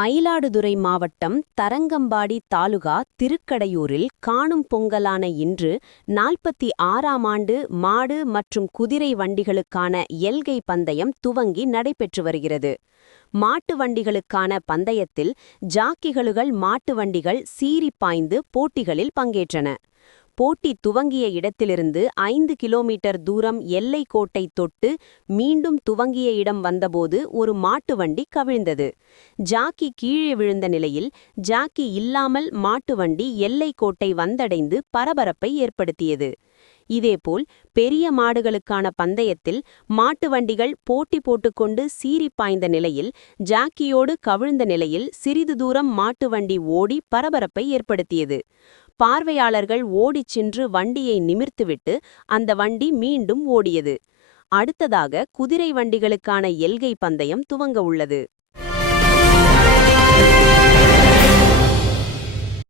மயிலாடுதுறை மாவட்டம் தரங்கம்பாடி தாலுகா திருக்கடையூரில் காணும் பொங்கலான இன்று 46ஆம் ஆண்டு மாடு மற்றும் குதிரை வண்டிகளுக்கான எல்கை பந்தயம் துவங்கி நடைபெற்று வருகிறது. மாட்டு வண்டிகளுக்கான பந்தயத்தில் ஜாக்கிகளுகள் மாட்டு வண்டிகள் சீறி பாய்ந்து போட்டிகளில் பங்கேற்றன. போட்டி துவங்கிய இடத்திலிருந்து 5 கிலோமீட்டர் தூரம் எல்லை கோட்டை தொட்டு மீண்டும் துவங்கிய இடம் வந்தபோது ஒரு மாட்டு வண்டி கவிழ்ந்தது. ஜாக்கி கீழே விழுந்த நிலையில் ஜாக்கி இல்லாமல் மாட்டு வண்டி எல்லை கோட்டை வந்தடைந்து பரபரப்பை ஏற்படுத்தியது. இதேபோல் பெரிய மாடுகளுக்கான பந்தயத்தில் மாட்டு வண்டிகள் போட்டி போட்டுக்கொண்டு சீறி பாய்ந்த நிலையில் ஜாக்கியோடு கவிழ்ந்த நிலையில் சிறிது தூரம் மாட்டு வண்டி ஓடி பரபரப்பை ஏற்படுத்தியது. பார்வையாளர்கள் ஓடிச் சென்று வண்டியை நிமிர்த்துவிட்டு அந்த வண்டி மீண்டும் ஓடியது. அடுத்ததாக குதிரை வண்டிகளுக்கான எல்கை பந்தயம் துவங்க உள்ளது.